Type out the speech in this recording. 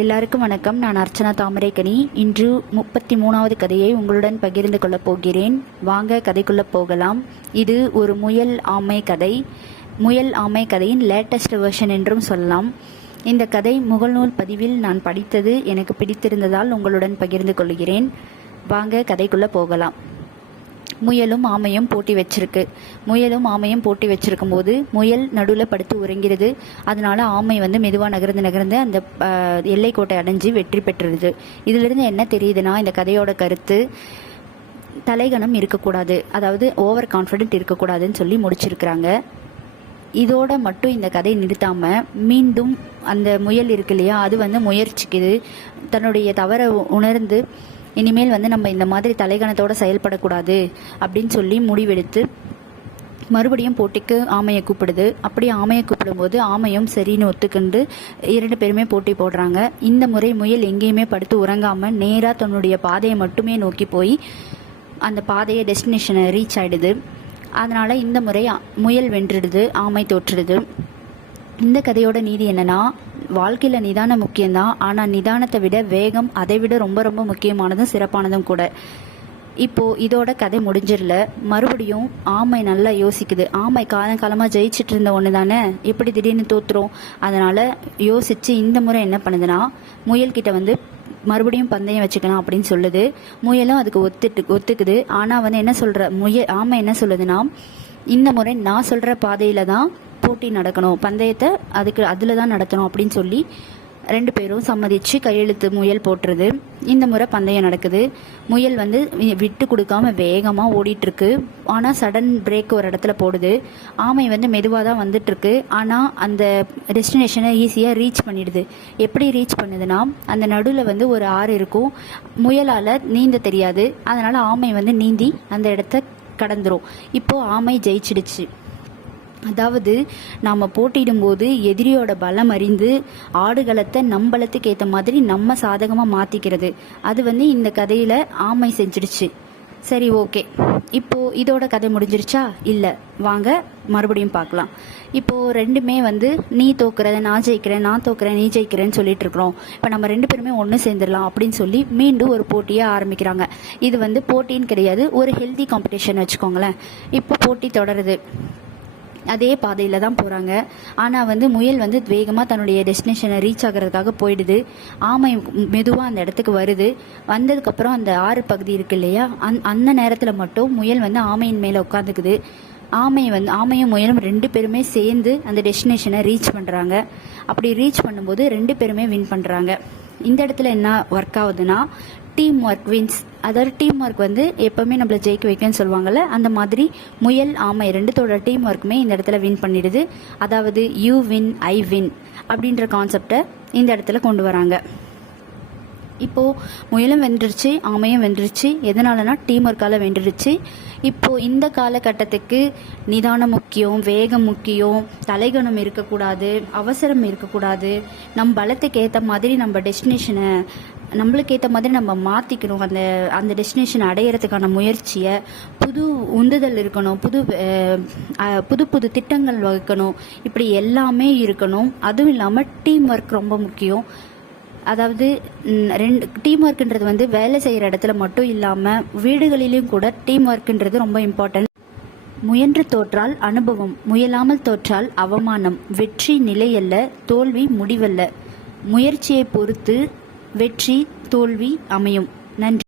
எல்லாருக்கும் வணக்கம். நான் அர்ச்சனா தாமரைக்கனி. இன்று 33வது கதையை உங்களுடன் பகிர்ந்து கொள்ளப் போகிறேன். வாங்க கதைக்குள்ளே போகலாம். இது ஒரு முயல் ஆமை கதை. முயல் ஆமை கதையின் லேட்டஸ்ட் வெர்ஷன் என்றும் சொல்லலாம். இந்த கதை முகநூல் பதிவில் நான் படித்தது எனக்கு பிடித்திருந்ததால் உங்களுடன் பகிர்ந்து கொள்கிறேன். வாங்க கதைக்குள்ளே போகலாம். முயலும் ஆமையும் போட்டி வச்சிருக்கு. முயலும் ஆமையும் போட்டி வச்சிருக்கும் போது முயல் நடுவில் படுத்து உறங்கிறது. அதனால ஆமை மெதுவாக நகர்ந்து அந்த எல்லைக்கோட்டை அடைஞ்சு வெற்றி பெற்றுருது. இதிலிருந்து என்ன தெரியுதுன்னா, இந்த கதையோட கருத்து தலைகணம் இருக்கக்கூடாது, அதாவது ஓவர் கான்ஃபிடென்ட் இருக்கக்கூடாதுன்னு சொல்லி முடிச்சிருக்கிறாங்க. இதோட மட்டும் இந்த கதை நிறுத்தாம மீண்டும் அந்த முயல் இருக்கு இல்லையா, அது முயற்சிக்குது. தன்னுடைய தவறை உணர்ந்து இனிமேல் நம்ம இந்த மாதிரி தலைகணத்தோடு செயல்படக்கூடாது அப்படின்னு சொல்லி முடிவெடுத்து மறுபடியும் போட்டிக்கு ஆமையை கூப்பிடுது. அப்படி ஆமையை கூப்பிடும்போது ஆமையும் சரின்னு ஒத்துக்கொண்டு 2 பேருமே போட்டி போடுறாங்க. இந்த முறை முயல் எங்கேயுமே படுத்து உறங்காமல் நேராக தன்னுடைய பாதையை மட்டுமே நோக்கி போய் அந்த பாதையை டெஸ்டினேஷனை ரீச் ஆகிடுது. அதனால் இந்த முறை முயல் வென்றுடுது, ஆமை தோற்றுடுது. இந்த கதையோட நீதி என்னன்னா, வாழ்க்கையில் நிதானம் முக்கியம்தான், ஆனால் நிதானத்தை விட வேகம் அதை விட ரொம்ப ரொம்ப முக்கியமானதும் சிறப்பானதும் கூட. இப்போது இதோட கதை முடிஞ்சிடல. மறுபடியும் ஆமை நல்லா யோசிக்குது. ஆமை காலங்காலமாக ஜெயிச்சிட்டு இருந்த ஒன்று தானே, எப்படி திடீர்னு தோற்றுரும். அதனால் யோசித்து இந்த முறை என்ன பண்ணுதுன்னா, முயல்கிட்ட மறுபடியும் பந்தயம் வச்சுக்கலாம் அப்படின்னு சொல்லுது. முயலும் அதுக்கு ஒத்துக்குது. ஆனால் என்ன சொல்கிற ஆமை என்ன சொல்லுதுன்னா, இந்த முறை நான் சொல்கிற பாதையில் தான் போட்டி நடக்கணும், பந்தயத்தை அதில் தான் நடத்தணும் அப்படின்னு சொல்லி 2 பேரும் சம்மதிச்சு கையெழுத்து முயல் போட்டுருது. இந்த முறை பந்தயம் நடக்குது. முயல் விட்டு கொடுக்காம வேகமாக ஓடிட்டுருக்கு. ஆனால் சடன் பிரேக் ஒரு இடத்துல போடுது. ஆமை மெதுவாக தான் வந்துட்டுருக்கு. ஆனால் அந்த டெஸ்டினேஷனை ஈஸியாக ரீச் பண்ணிடுது. எப்படி ரீச் பண்ணுதுன்னா, அந்த நடுவில் ஒரு ஆறு இருக்கும். முயலால் நீந்த தெரியாது. அதனால் ஆமை நீந்தி அந்த இடத்த கடந்துரும். இப்போது ஆமை ஜெயிச்சிடுச்சு. அதாவது நாம் போட்டியிடும்போது எதிரியோட பலம் அறிந்து ஆடுகளத்தை நம்பலத்துக்கு ஏற்ற மாதிரி நம்ம சாதகமாக மாற்றிக்கிறது. அது இந்த கதையில் ஆமை செஞ்சிடுச்சு. சரி, ஓகே. இப்போது இதோட கதை முடிஞ்சிருச்சா? இல்லை, வாங்க மறுபடியும் பார்க்கலாம். இப்போது ரெண்டுமே நீ தோக்குற நான் ஜெயிக்கிறேன், நான் தோக்குறேன் நீ ஜெயிக்கிறேன்னு சொல்லிட்டு இருக்கிறோம். இப்போ நம்ம 2 பேருமே ஒன்று சேர்ந்துடலாம் அப்படின்னு சொல்லி மீண்டும் ஒரு போட்டியை ஆரம்பிக்கிறாங்க. இது போட்டின்னு கிடையாது, ஒரு ஹெல்தி காம்படிஷன் வச்சுக்கோங்களேன். இப்போ போட்டி தொடருது. அதே பாதையில் தான் போகிறாங்க. ஆனால் முயல் வேகமாக தன்னுடைய டெஸ்டினேஷனை ரீச் ஆகிறதுக்காக போயிடுது. ஆமை மெதுவாக அந்த இடத்துக்கு வருது. வந்ததுக்கப்புறம் அந்த ஆறு பகுதி இருக்கு இல்லையா, அந்த நேரத்தில் மட்டும் முயல் ஆமையின் மேலே உட்காந்துக்குது. ஆமையும் முயலும் 2 பேருமே சேர்ந்து அந்த டெஸ்டினேஷனை ரீச் பண்ணுறாங்க. அப்படி ரீச் பண்ணும்போது 2 பேருமே வின் பண்ணுறாங்க. இந்த இடத்துல என்ன ஒர்க் ஆகுதுன்னா, டீம் ஒர்க் வின்ஸ். அதாவது டீம் ஒர்க் எப்பவுமே நம்மளை ஜெயிக்க வைக்கன்னு சொல்லுவாங்கள்ல, அந்த மாதிரி முயல் ஆமை 2தோட டீம் ஒர்க்குமே இந்த இடத்துல வின் பண்ணிடுது. அதாவது யூ வின் ஐ வின் அப்படின்ற கான்செப்டை இந்த இடத்துல கொண்டு வராங்க. இப்போது முயலும் வென்றுருச்சு, ஆமையும் வென்றுருச்சு. எதனாலனா டீம் ஒர்க்கால் வென்றுருச்சு. இப்போது இந்த காலகட்டத்துக்கு நிதானம் முக்கியம், வேகம் முக்கியம், தலைகணம் இருக்கக்கூடாது, அவசரம் இருக்கக்கூடாது. நம் பலத்துக்கு ஏற்ற மாதிரி நம்ம டெஸ்டினேஷனை நம்மளுக்கு ஏற்ற மாதிரி நம்ம மாற்றிக்கணும். அந்த டெஸ்டினேஷன் அடையிறதுக்கான முயற்சியை, புது உந்துதல் இருக்கணும், புது புது திட்டங்கள் வகுக்கணும். இப்படி எல்லாமே இருக்கணும். அதுவும் இல்லாமல் டீம் ஒர்க் ரொம்ப முக்கியம். அதாவது டீம் ஒர்க்குன்றது வேலை செய்கிற இடத்துல மட்டும் இல்லாமல் வீடுகளிலும் கூட டீம் ஒர்க்குன்றது ரொம்ப இம்பார்ட்டன்ட். முயன்று தோற்றால் அனுபவம், முயலாமல் தோற்றால் அவமானம். வெற்றி நிலையல்ல, தோல்வி முடிவல்ல. முயற்சியை பொறுத்து வெற்றி தோல்வி அமையும். நன்றி.